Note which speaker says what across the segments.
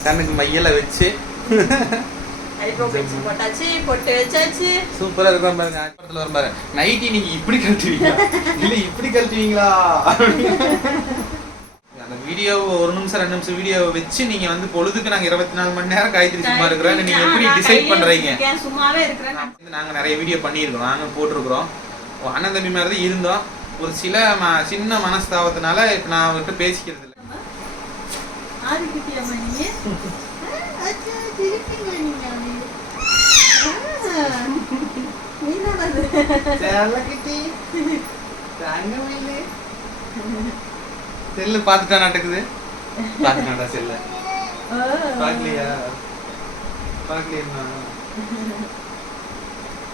Speaker 1: கண்ணுக்கு மையில வச்சு. சூப்பரா இருக்கும் பாருங்க. படத்துல வரும் நைட்டி நீங்க இப்படி கழட்டுவீங்களா? இல்ல இப்படி கழட்டுவீங்களா? அந்த வீடியோ ஒரு நிமிஷம் ரெண்டு நிமிஷம் வீடியோ வச்சு நீங்க வந்து பொழுதுக்கு நாங்க இருபத்தி நாலு மணி நேரம் காய்கறி சும்மா இருக்கிறோம் நீங்க எப்படி டிசைட் பண்றீங்க?
Speaker 2: சும்மாவே இருக்கிறேன்
Speaker 1: நாங்க நிறைய வீடியோ பண்ணியிருக்கோம். நாங்க போட்டிருக்கிறோம். அண்ணன் தம்பி மாதிரி தான் இருந்தோம். ஒரு சில சின்ன மனஸ்தாபத்தினால இப்ப நான் அவர்கிட்ட பேசிக்கிறது இல்லை
Speaker 2: ஆதி குட்டியம்மா நீங்க ஆ, அச்சா, சிரிப்பீங்களா நீங்க அது? ஆ, என்னோடது?
Speaker 1: செல்லு பார்த்துட்டா நாட்டுக்குது பார்த்துட்டாடா செல்ல.
Speaker 2: ஆ.
Speaker 1: பார்க்கலையா? பார்க்கலையா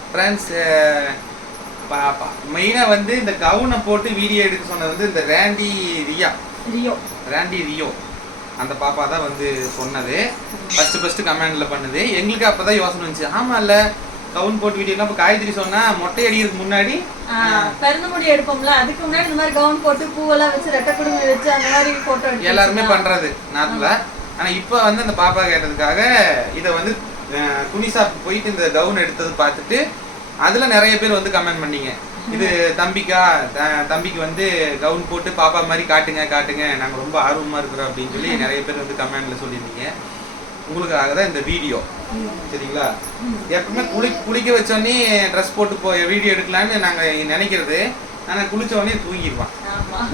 Speaker 1: ஃப்ரெண்ட்ஸ் மெயினாக வந்து இந்த கவுனை போட்டு வீடியோ எடுக்க சொன்னது வந்து இந்த Randy Ria
Speaker 2: Rio
Speaker 1: Randy Rio அந்த பாப்பா தான் வந்து சொன்னது. ஃபர்ஸ்ட் ஃபர்ஸ்ட் கமெண்ட்ல பண்ணுது. எங்களுக்கு அப்பதான் யோசனை வந்துச்சு. ஆமா இல்ல கவுன் போட்டு வீடியோலாம் இப்போ காய்கறி சொன்னா மொட்டை அடிக்கிறதுக்கு முன்னாடி.
Speaker 2: பிறந்த முடி எடுப்போம்ல அதுக்கு முன்னாடி இந்த மாதிரி கவுன் போட்டு பூவெல்லாம் வச்சு ரெட்டை குடுமி வச்சு அந்த மாதிரி போட்டோ
Speaker 1: எல்லாருமே
Speaker 2: வச்சுக்கலாம்.
Speaker 1: பண்றது நார்மலா. ஆனா இப்போ வந்து அந்த பாப்பா கேட்டதுக்காக இதை வந்து துணி ஷாப் போயிட்டு இந்த கவுன் எடுத்தது பார்த்துட்டு அதுல நிறைய பேர் வந்து கமெண்ட் பண்ணீங்க. இது தம்பிக்கா தம்பிக்கு வந்து கவுன் போட்டு பாப்பா மாதிரி காட்டுங்க காட்டுங்க. நாங்க ரொம்ப ஆர்வமா இருக்கிறோம் அப்படின்னு சொல்லி நிறைய பேர் வந்து கமெண்ட்ல சொல்லியிருந்தீங்க. உங்களுக்காக தான் இந்த வீடியோ. சரிங்களா. எப்பவுமே குளி குளிக்க வச்சோடனே ட்ரெஸ் போட்டு போய் வீடியோ எடுக்கலாம்னு நாங்க நினைக்கிறது. ஆனா குளிச்ச உடனே தூங்கிடுவான்.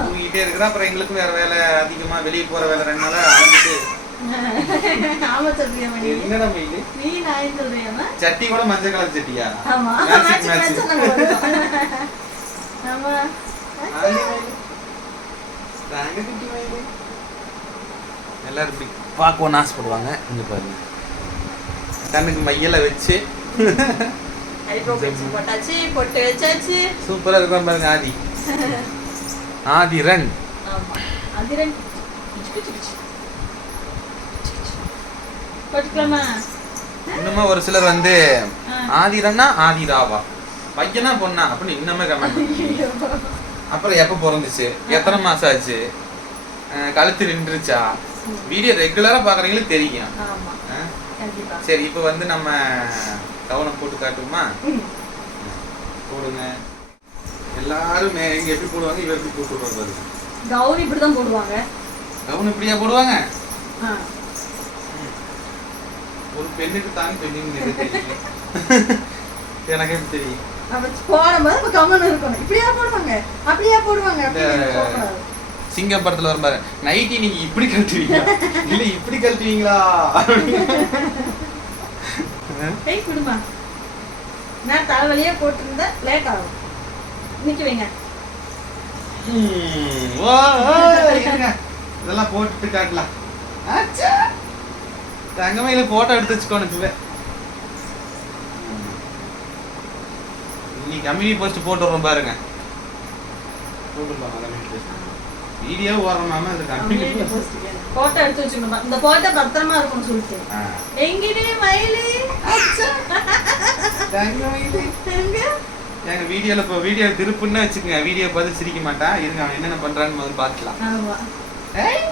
Speaker 1: தூங்கிட்டே இருக்கிறா. அப்புறம் எங்களுக்கும் வேற வேலை அதிகமா வெளியே போற வேலை ரெண்டு நாளா ஆரம்பிட்டு
Speaker 2: ஆமா சொல்றியாமா நீ.
Speaker 1: என்னடா மயிலு
Speaker 2: நீ நான் சொல்றியாமா
Speaker 1: சட்டி கூட மஞ்சள் கலர் சட்டியா?
Speaker 2: ஆமா.
Speaker 1: Matching,
Speaker 2: match
Speaker 1: matching.
Speaker 2: மேட்ச் ஆமா
Speaker 1: ஆதி மயிலு. தாங்க குட்டி மயிலு. எல்லாரும் இப்படி பார்க்கவும் ஆசைப்படுவாங்க இங்க பாருங்க. கண்ணுக்கு மையில வச்சு.
Speaker 2: போட்டாச்சு பொட்டு வச்சாச்சு.
Speaker 1: சூப்பரா இருக்கும் பாருங்க ஆதி. ஆதி ரன்
Speaker 2: ஆமா அதிரன் போட்டுக்கலாமா
Speaker 1: இன்னுமா ஒரு சிலர் வந்து. ஆதிரன்னா ஆதிராவா? பையனா பொண்ணா? அப்படின்னு இன்னுமே கமெண்ட் அப்புறம் எப்ப பிறந்துச்சு? எத்தனை மாசம் ஆச்சு? கழுத்து நின்றுச்சா? வீடியோ ரெகுலரா பாக்குறீங்களுக்கு தெரியும். சரி இப்போ வந்து நம்ம கவனம் போட்டு காட்டுவோமா. போடுங்க. எல்லாரும் இங்க எப்படி போடுவாங்க? இவர் எப்படி போட்டு விடுவாரு பாருங்க.
Speaker 2: கௌரி இப்படிதான் போடுவாங்க.
Speaker 1: கவுன் இப்படியா போடுவாங்க. ஒரு பெண்ணுக்கு தான் பெண்ணின் நிலை தெரியும். எனக்கு எப்படி தெரியும்.
Speaker 2: அவ போடும்போது இப்ப கம்மன் இருக்கணும். இப்படியா போடுவாங்க? அப்படியா போடுவாங்க.
Speaker 1: சிங்கம் படத்துல வரும் பாரு. நைட்டி நீங்க இப்படி கழட்டுவீங்களா? இல்ல இப்படி கழட்டுவீங்களா?
Speaker 2: கை கொடுமா. நான் தலைவலியே போட்டிருந்தா லேட் ஆகும். நிக்க வைங்க.
Speaker 1: இதெல்லாம் போட்டுட்டு காட்டலாம். ஆச்சா. தங்கமயில போட்டோ எடுத்து வச்சுக்கோணும் இப்பவே. இன்னைக்கு கம்யூனி போஸ்ட் போட்டுறோம் பாருங்க. வீடியோ ஓடுறோம் அந்த கம்யூனி
Speaker 2: போட்டோ எடுத்து வச்சுக்கணும்? இந்த போட்டோ பத்திரமா இருக்கும்னு சொல்லிட்டு. எங்கிட்டே மயிலு? அச்சா.
Speaker 1: தங்கமயிலே.
Speaker 2: எங்க?
Speaker 1: எங்க வீடியோல இப்போ வீடியோ திருப்புன்னு வச்சுக்கோங்க. வீடியோ பார்த்து சிரிக்க மாட்டான் இருங்க அவன் என்னென்ன பண்றான்னு முதல்ல பார்க்கலாம் ஏய்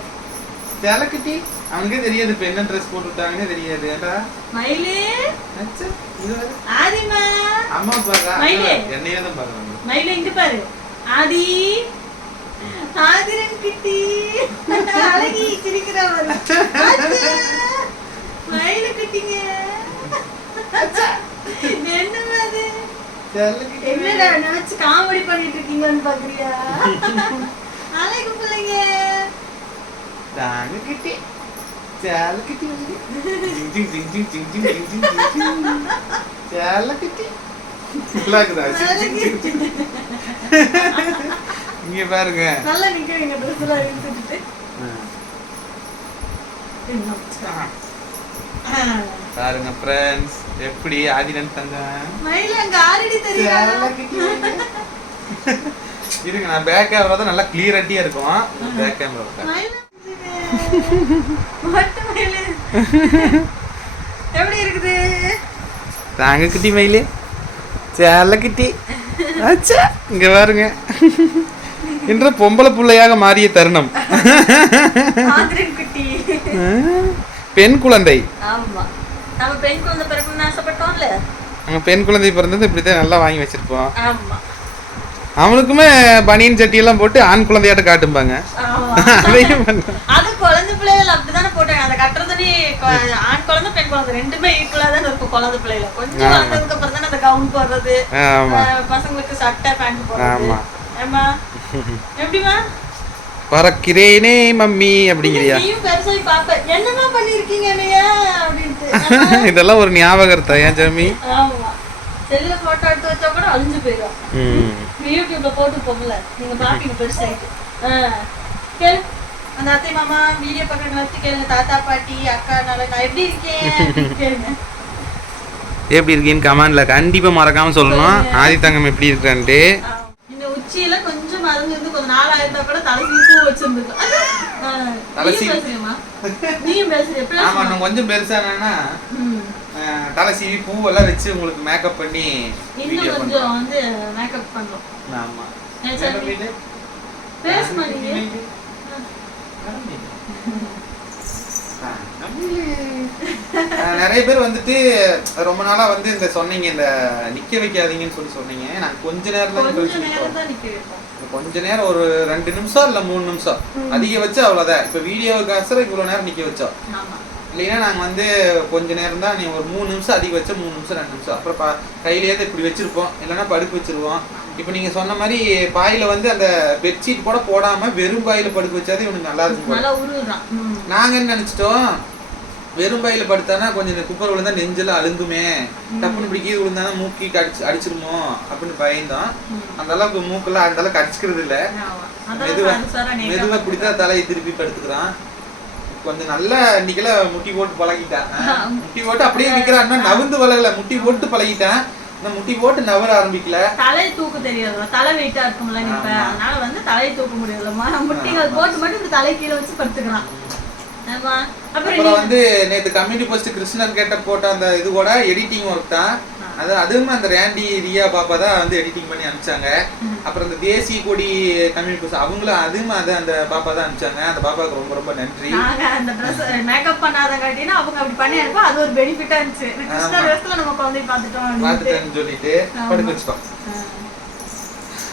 Speaker 1: சேலக்குட்டி அவனுக்கே தெரியாது இப்போ என்ன ட்ரெஸ் போட்டு விட்டாங்கன்னே தெரியாது. ஏன்டா
Speaker 2: மயிலு!
Speaker 1: இது வேற.
Speaker 2: ஆதிமா
Speaker 1: அம்மா பாருடா
Speaker 2: மயிலே.
Speaker 1: என்னையே தான் பாருங்க
Speaker 2: மயிலு இங்க பாரு. ஆதி! ஆதிரன் கிட்டி! அழகி சிரிக்கிறா பாரு அச்சா. மயிலு கிட்டிங்க. என்னமா அது? என்னடா நினைச்சு காமெடி பண்ணிட்டு இருக்கீங்கன்னு பாக்குறியா? அழகு பிள்ளைங்க.
Speaker 1: தாங்க கிட்டி. பாருங்க
Speaker 2: நல்லா நிக்கிறீங்க
Speaker 1: எப்படி ஆதிரன் இருங்க நான் பேக் கேமரா தான் நல்லா கிளியரிட்டியா இருக்கும் பேக் கேமரா
Speaker 2: எப்படி இருக்குது?
Speaker 1: தாங்க குட்டி மயிலு. சேல குட்டி. அச்சா இங்க பாருங்க. என்ற பொம்பளை பிள்ளையாக மாறிய தருணம். பெண் குழந்தை. நாங்கள் பெண் குழந்தை பிறந்தது இப்படி தான் நல்லா வாங்கி வச்சிருப்போம். அவனுக்குமே பனியன் சட்டியெல்லாம் போட்டு ஆண் குழந்தையாட்ட காட்டும்பாங்க. அதையும் பண்ண
Speaker 2: அது குழந்தை பிள்ளைகள் அப்படிதானே போட்டாங்க ஆண் குழந்தை பெண் குழந்தை ரெண்டுமே ஈக்குவலா தானே இருக்கும் குழந்தை பிள்ளைல கொஞ்சம். வளர்ந்ததுக்கு அப்புறம் தானே அந்த கவுன் போடுறது பசங்களுக்கு சட்டை பேண்ட் போடுறது. எப்படிமா
Speaker 1: பறக்கிறேனே மம்மி அப்படிங்கிறியா?
Speaker 2: என்னமா பண்ணிருக்கீங்க அப்படின்ட்டு.
Speaker 1: இதெல்லாம் ஒரு ஞாபகத்தை ஏன் சாமி
Speaker 2: ஆமா. செல்லுல போட்டோ எடுத்து வச்சா கூட அழிஞ்சு போயிடும் யூடியூப்ல போட்டு போகல நீங்க பாப்பீங்க பெருசாயிட்டு. கேளு. அந்த அத்தை மாமா வீடியோ பக்கத்துல வச்சு கேளுங்க. தாத்தா பாட்டி அக்கா நான் எப்படி இருக்கேன் கேளுங்க.
Speaker 1: எப்படி இருக்கீன்னு கமெண்ட்ல கண்டிப்பா மறக்காம சொல்லணும். ஆதித்தங்கம் எப்படி இருக்கான்ட்டு.
Speaker 2: இந்த உச்சியில கொஞ்சம் மருந்து இருந்து கொஞ்சம் நாள் ஆயிருந்தா கூட தலை பூ வச்சிருந்துருக்கும். ஆ.
Speaker 1: தலை
Speaker 2: நீயும்
Speaker 1: சீ-
Speaker 2: பேசுறியம்மா? நீயும் பேசுறிய?
Speaker 1: ஆமா இன்னும் கொஞ்சம். தலை சீவி பூவெல்லாம் வச்சு உங்களுக்கு மேக்கப் பண்ணி வீடியோ
Speaker 2: கொஞ்சம்
Speaker 1: பண்றோம்.
Speaker 2: வந்து மேக்கப் பண்றோம்.
Speaker 1: ஆமா? நிறைய பேர் வந்துட்டு ரொம்ப நாளா வந்து இந்த சொன்னீங்க இந்த நிக்க வைக்காதீங்கன்னு சொல்லி சொன்னீங்க. நான் கொஞ்ச நேரம்
Speaker 2: கொஞ்ச நேரம்
Speaker 1: ஒரு ரெண்டு நிமிஷம் இல்ல மூணு நிமிஷம்?
Speaker 2: ம்.
Speaker 1: அதிகபட்சம் அவ்வளவுதான். இப்ப வீடியோக்காசரம் இவ்வளவு நேரம் நிக்க வச்சோம். இல்லைன்னா நாங்க வந்து கொஞ்ச நேரம் தான் நீ ஒரு மூணு நிமிஷம் அதிகபட்சம் மூணு நிமிஷம் ரெண்டு நிமிஷம். அப்புறம் பா- கையிலேயே இப்படி வச்சிருப்போம். இல்லைன்னா படுக்க வச்சிருவோம். இப்போ நீங்க சொன்ன மாதிரி பாயில வந்து அந்த பெட்ஷீட் கூட போடாம வெறும் பாயில படுக்க வச்சாதான் இவனுக்கு நல்லா இருக்கும் போல.
Speaker 2: நல்லா உருகுறான் ம்.
Speaker 1: நாங்க என்ன நினைச்சிட்டோம்? வெறும் பையில படுத்தானா கொஞ்சம் குப்பர் விழுந்தா நெஞ்செல்லாம் அழுந்துமே டப்புன்னு இப்படி கீழே விழுந்தானா மூக்கி கடிச்சு அடிச்சிருமோ? அப்படின்னு பயந்தோம். அந்த அளவுக்கு மூக்கெல்லாம் அந்த அளவுக்கு அடிச்சுக்கிறது இல்ல
Speaker 2: ஆமா. அதான்
Speaker 1: மெதுவா
Speaker 2: கருசாரா நேக்கா
Speaker 1: மெதுவா
Speaker 2: பண்றது.
Speaker 1: இப்படித்தான் தலையை திருப்பி படுத்துக்கிறான். கொஞ்சம் நல்லா இன்னைக்கெல்லாம் முட்டி போட்டு பழகிட்டான். முட்டி போட்டு அப்படியே நிக்கிறான். இன்னும் நவுந்து பழகல முட்டி போட்டு பழகிட்டான். இந்த முட்டி போட்டு நவர ஆரம்பிக்கல.
Speaker 2: தலை தூக்க தெரியாதுல தலை வெயிட்டா இருக்கும்ல இப்ப. அதனால வந்து தலையை தூக்க முடியாதுலமா முட்டிகள் போட்டு மட்டும் இந்த தலை கீழே வச்சு படுத்துக்கலாம். அப்புறம்
Speaker 1: வந்து நேத்து கம்யூனிட்டி போஸ்ட் கிருஷ்ணன் கேட்ட போட்ட அந்த இது கூட எடிட்டிங் ஒர்க் தான். அது அதுவும் அந்த ரேண்டி ரியா பாப்பா தான் வந்து எடிட்டிங் பண்ணி அனுப்பிச்சாங்க. அப்புறம் இந்த தேசிய கொடி கம்யூனிட்டி போஸ்ட் அவங்களும் அதுவும் அது அந்த பாப்பா தான் அனுப்பிச்சாங்க. அந்த பாப்பாவுக்கு ரொம்ப ரொம்ப நன்றி.
Speaker 2: அந்த ட்ரெஸ் மேக்கப் பண்ணாத காட்டினா அவங்க அப்படி பண்ணி அனுப்ப அது ஒரு பெனிஃபிட்டா இருந்துச்சு. கிருஷ்ண
Speaker 1: ஆமா.
Speaker 2: வேஷத்துல நம்ம குழந்தைய பார்த்துட்டோம்
Speaker 1: பார்த்துட்டேன்னு சொல்லிட்டு. படுக்க வச்சுக்கோ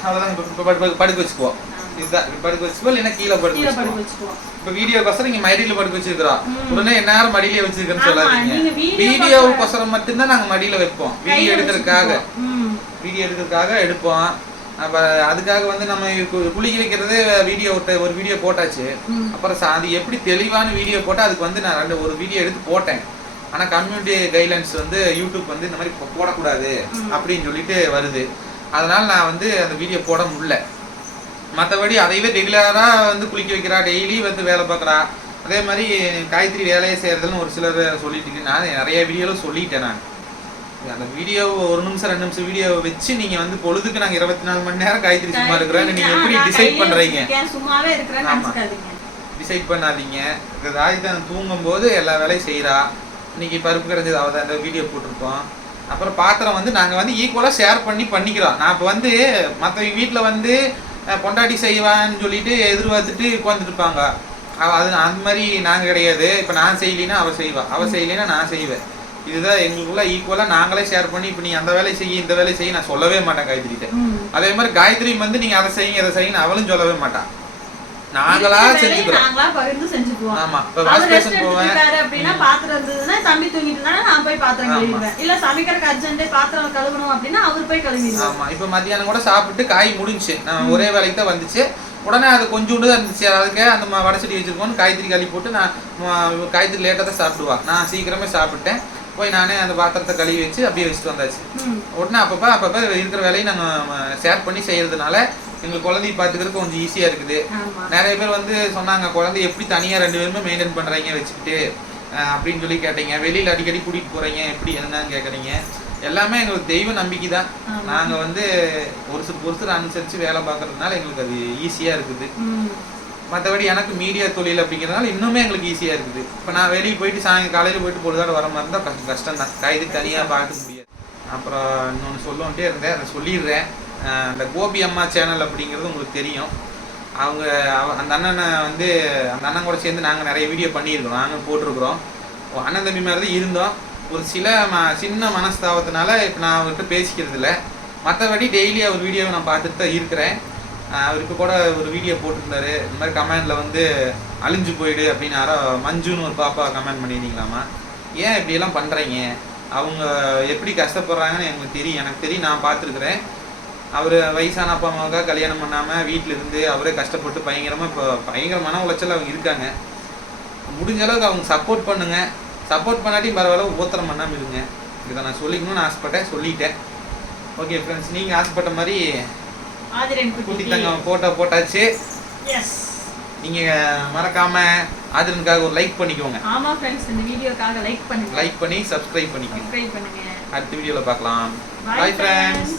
Speaker 1: அவ்வளவுதான் இப்ப இப்ப படுக்க படுக்க வச்சுக்குவோம். இதுதான் படுக்க வச்சுக்கோ இல்லைன்னா கீழே படுக்க வச்சுக்கோ இப்ப வீடியோக்கோசரம் நீங்க மடியில படுக்க வச்சிருக்கிறோம். உடனே எந்நேரம் மடியிலே வச்சிருக்கேன்னு
Speaker 2: ஆமா,
Speaker 1: சொல்லாதீங்க. வீடியோக்கோசரம் மட்டும்தான் நாங்க மடியில வைப்போம். வீடியோ எடுக்கிறதுக்காக. வீடியோ எடுக்கிறதுக்காக எடுப்போம். அப்ப அதுக்காக வந்து நம்ம குளிக்க வைக்கிறது வீடியோ ஒரு வீடியோ போட்டாச்சு. அப்புறம் அது எப்படி தெளிவான வீடியோ போட்டா அதுக்கு வந்து நான் ரெண்டு ஒரு வீடியோ எடுத்து போட்டேன். ஆனா கம்யூனிட்டி கைட்லைன்ஸ் வந்து யூடியூப் வந்து இந்த மாதிரி போடக்கூடாது. அப்படின்னு சொல்லிட்டு வருது. அதனால நான் வந்து அந்த வீடியோ போட முடியல. மற்றபடி அதையவே ரெகுலரா வந்து குளிக்க வைக்கிறா டெய்லி வந்து வேலை பார்க்குறா. அதே மாதிரி காயத்ரி வேலையை செய்யறதுன்னு ஒரு சிலர் சொல்லிட்டு. நான் நிறைய வீடியோவில் சொல்லிட்டேன் நான். அந்த வீடியோ ஒரு நிமிஷம் ரெண்டு நிமிஷம் வீடியோ வச்சு நீங்க வந்து பொழுதுக்கு நாங்க இருபத்தி நாலு மணி நேரம் காயத்ரி சும்மா இருக்கிறேன்னு நீங்க எப்படி டிசைட் பண்றீங்க?
Speaker 2: இருக்கிறேன்னு
Speaker 1: ஆமா. டிசைட் பண்ணாதீங்க. இந்த ராஜிதான் தூங்கும் போது எல்லா வேலையும் செய்றா. இன்னைக்கு பருப்பு கரைஞ்சது அவள் அந்த வீடியோ போட்டிருக்கோம். அப்புறம் பாத்திரம் வந்து நாங்கள் வந்து ஈக்குவலாக ஷேர் பண்ணி பண்ணிக்கிறோம். நான் இப்போ வந்து மற்றவங்க வீட்டில் வந்து பொண்டாட்டி செய்வான்னு சொல்லிட்டு எதிர்பார்த்துட்டு அவ- அது அந்த மாதிரி நாங்கள் கிடையாது. இப்போ நான் செய்யலைன்னா அவள் செய்வா. அவள் செய்யலைன்னா நான் செய்வேன். இதுதான் எங்களுக்குள்ள ஈக்குவலாக நாங்களே ஷேர் பண்ணி இப்போ நீ அந்த வேலையை செய்ய இந்த வேலையை செய்ய நான் சொல்லவே மாட்டேன் காயத்ரிகிட்ட. அதே மாதிரி காயத்ரி வந்து நீங்கள் அதை செய்யுங்க இதை செய்யுங்க அவளும் சொல்லவே மாட்டான் நாங்களா செஞ்சுக்கிறோம்.
Speaker 2: நாங்களா பகிர்ந்து செஞ்சுக்குவோம்.
Speaker 1: ஆமா இப்ப வாஷ் பேஷன் போவேன்.
Speaker 2: அப்படின்னா பாத்திரம் இருந்ததுன்னா தம்பி தூங்கிட்டு இருந்தா நான் போய் பாத்திரம். கழுவிடுவேன். இல்ல சமைக்கிறதுக்கு அர்ஜென்ட் பாத்திரம் கழுவணும் அப்படின்னா அவர் போய் கழுவிடுவார்.
Speaker 1: ஆமா இப்ப மத்தியானம் கூட சாப்பிட்டு காய் முடிஞ்சுச்சு நான் ஒரே வேலைக்கு தான் வந்துச்சு. உடனே அது கொஞ்சோண்டு தான் இருந்துச்சு. அதுக்கு அந்த வடச்சட்டி வச்சிருக்கோன்னு காய்கறி கழுவி போட்டு நான் காய்கறி லேட்டாக தான் சாப்பிடுவா. நான் சீக்கிரமே சாப்பிட்டேன். போய் நானே அந்த பாத்திரத்தை கழுவி வச்சு அப்படியே வச்சுட்டு வந்தாச்சு. உடனே அப்பப்போ அப்பப்போ இருக்கிற வேலையை நாங்கள் ஷேர் பண்ணி செய்யறதுனால எங்களுக்கு குழந்தைய பார்த்துக்கிறதுக்கு கொஞ்சம் ஈஸியாக இருக்குது. நிறைய பேர் வந்து சொன்னாங்க குழந்தை எப்படி தனியாக ரெண்டு பேருமே மெயின்டைன் பண்ணுறீங்க வச்சுக்கிட்டு அப்படின்னு சொல்லி கேட்டீங்க. வெளியில் அடிக்கடி கூட்டிகிட்டு போகிறீங்க எப்படி என்னன்னு கேட்குறீங்க எல்லாமே எங்களுக்கு தெய்வ நம்பிக்கை தான்.
Speaker 2: ஆமா.
Speaker 1: நாங்கள் வந்து ஒருத்தர் ஒருத்தர் அனுசரித்து வேலை பார்க்கறதுனால எங்களுக்கு அது ஈஸியாக இருக்குது. மற்றபடி எனக்கு மீடியா தொழில் அப்படிங்கிறதுனால இன்னுமே எங்களுக்கு ஈஸியாக இருக்குது. இப்போ நான் வெளியே போயிட்டு சாயங்காலம் காலையில் போயிட்டு பொழுதாட வர மாதிரி இருந்தால் கஷ்டம் கஷ்டம் தான் கைது தனியாக பார்க்க முடியாது. அப்புறம் இன்னொன்று சொல்லுவோன்ட்டே இருந்தேன். அதை சொல்லிடுறேன். அந்த கோபி அம்மா சேனல் அப்படிங்கிறது உங்களுக்கு தெரியும். அவங்க அவ- அந்த அண்ணனை வந்து அந்த அண்ணன் கூட சேர்ந்து நாங்கள் நிறைய வீடியோ பண்ணியிருக்கிறோம் நாங்கள் போட்டிருக்கிறோம். அண்ணன் தம்பி மாதிரி தான் இருந்தோம். ஒரு சில ம சின்ன மனஸ்தாபத்தினால இப்போ நான் அவர்கிட்ட பேசிக்கிறது இல்லை மற்றபடி டெய்லி அவர் வீடியோவை நான் பார்த்துட்டு தான் இருக்கிறேன். அவருக்கு அவர் இப்போ கூட ஒரு வீடியோ போட்டிருந்தாரு. இந்த மாதிரி கமெண்டில் வந்து அழிஞ்சு போயிடு அப்படின்னு யாரோ மஞ்சுன்னு ஒரு பாப்பா கமெண்ட் பண்ணியிருந்தீங்களாமா? ஏன் இப்படியெல்லாம் பண்ணுறீங்க அவங்க எப்படி கஷ்டப்படுறாங்கன்னு எங்களுக்கு தெரியும். எனக்கு தெரியும். நான் பார்த்துருக்குறேன். அவர் வயசான அப்பா அம்மாவுக்காக கல்யாணம் பண்ணாமல் வீட்டில் இருந்து அவரே கஷ்டப்பட்டு பயங்கரமாக இப்போ பயங்கர மன உளைச்சல் அவங்க இருக்காங்க. முடிஞ்ச அளவுக்கு அவங்க சப்போர்ட் பண்ணுங்க. சப்போர்ட் பண்ணாட்டியும் பரவாயில்ல உபத்திரம் பண்ணாமல் இருங்க. இதை நான் சொல்லிக்கணும்னு ஆசைப்பட்டேன் சொல்லிட்டேன். ஓகே ஃப்ரெண்ட்ஸ் நீங்கள் ஆசைப்பட்ட மாதிரி குட்டி தங்கம் ஃபோட்டோ போட்டாச்சு. நீங்கள் மறக்காமல் ஆதிரனுக்காக ஒரு லைக் பண்ணிக்கோங்க.
Speaker 2: ஆமா ஃப்ரெண்ட்ஸ் இந்த வீடியோக்காக லைக் பண்ணுங்க.
Speaker 1: லைக் பண்ணி சப்ஸ்கிரைப் பண்ணிக்கோங்க.
Speaker 2: சப்ஸ்கிரைப் பண்ணுங்க.
Speaker 1: அடுத்த வீடியோவில் பார்க்கலாம். பாய். ஃப்ரெண்ட்ஸ்